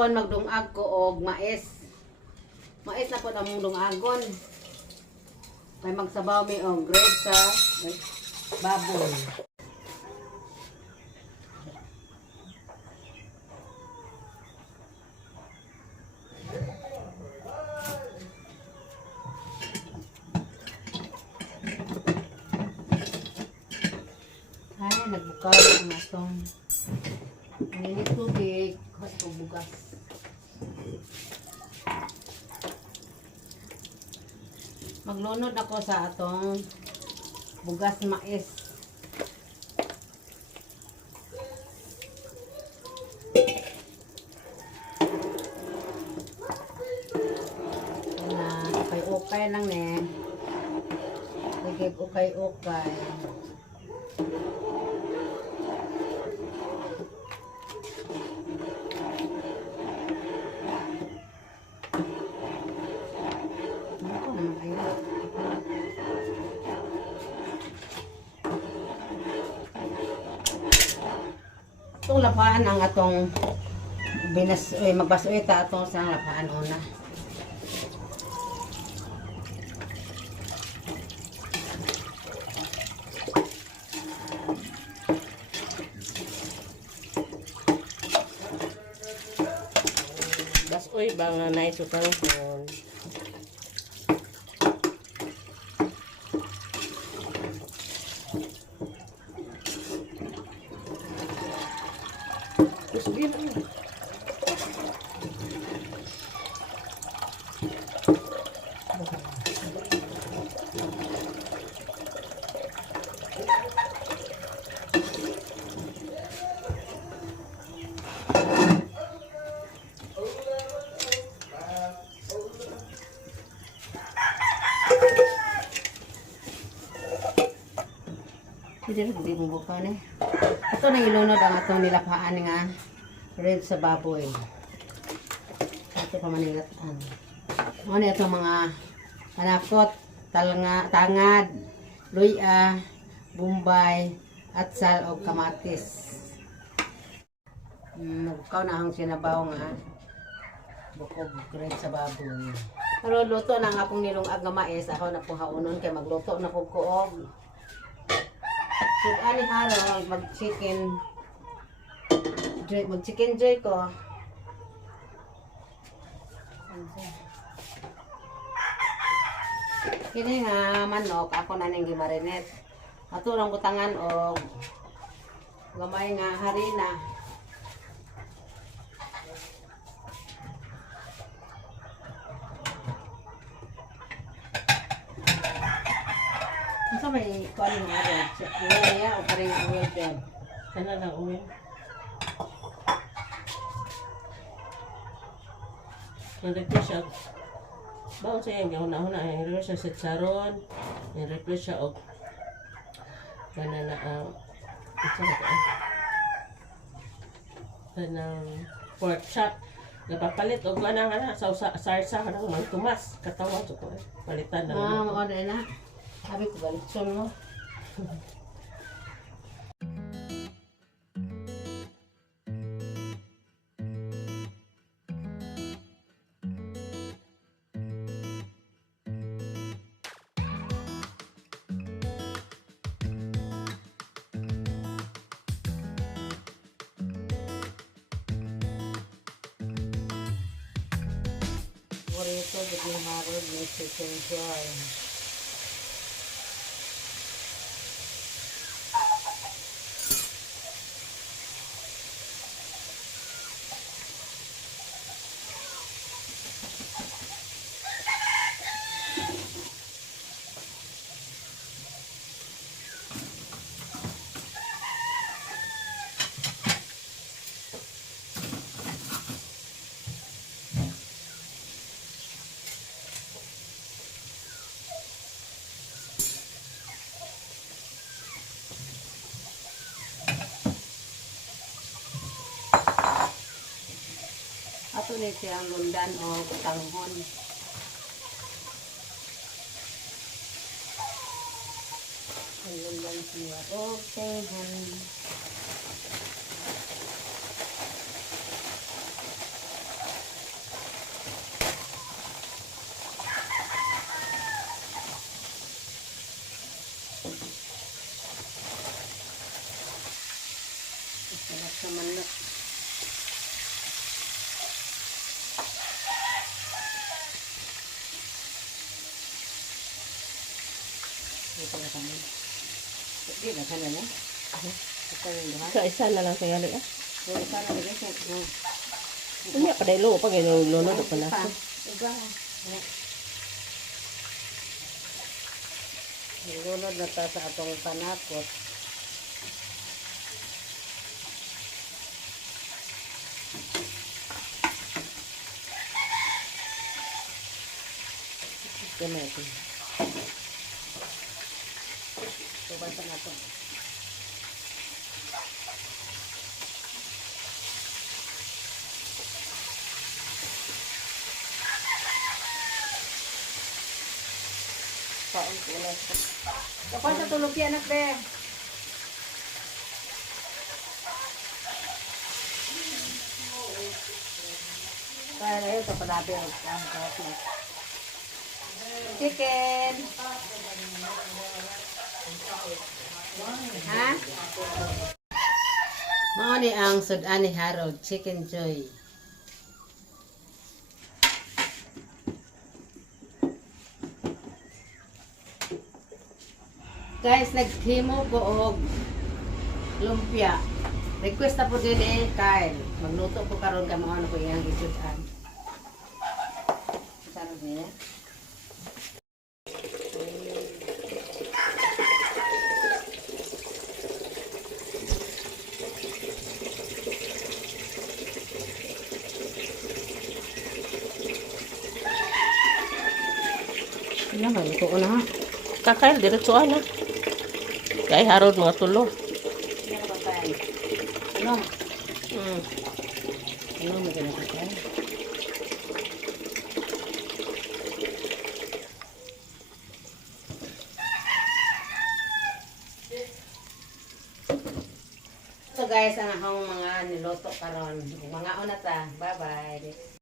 karon magdungag ko og mais. Mais na po ang dungagon. May magsabaw mi og grade sa baboy. Ay, nagbukaw ang atong init tubig. Kuha ko bugas. Maglunod ako sa atong bugas mais. Na, ukay-ukay lang eh. Lagay ukay-ukay. Itong lapaan ang atong magbasuit atong sa lapaan una. Basoy ba nga naisutang phone? Kusbin mo. Hindi mo buka na. Ito na ilunod ang atong nilapaan nga red sa baboy. Ito pa manilatan. Ano ito mga panakot, tangad, luya, bumbay, atsal o kamatis. Nagbukaw na ang sinabaw nga bukog red sa baboy. Pero luto na nga akong nilungag nga mais. Ako na po haunon kay magluto na ko kuog. So, ani haro, mag-chicken joy ko. Kini nga manok, ako na nang gimarinate. Ato lang butangan og gamay nga harina. Sa may kuan nga rin. Iya o paring oil yan. Kana lang uwi. Nag-replace siya. Baon siya yung gahuna-huna. Nag-replace siya sa charon. Nag-replace siya og kana na kanang pork chop. Napapalit og kana nga sa sarsa kanang mangtumas. Katawan ko palitan na. Mao na. Sabi ko balik mo. Ito, biglang harod, may chicken joy. Ato ni siyang lundan o tanghon. Ang lundan siya o tanghon. Ito na kami. Hindi na kanila. Ito yung lahat. Sa isa na lang kaya li ah. Ito na guys. Unya pa dai lo pag lolo do pa na. Iba. Nilunod na ta sa atong panakot. Kamay ko. Tubasa na to. Paon ko ulit. Kapag sa tulog yan, anak, be. Kaya na yun, kapalabi ang kakas. Chicken. Ha? Mao ni ang sudan ni Harold, chicken joy. Guys, naghimo ko og lumpia. Request na po din eh, Kyle. Magluto ko karon ka mga ano ko iyang isudan. Saan niya? Naman ko na. Kakail diretso ana. Kay harod mga tulo. Ano ba tayo? Ano? Ano mo ganun ka tayo? So guys, ang akong mga niloto karon. Mga una ta. Bye-bye.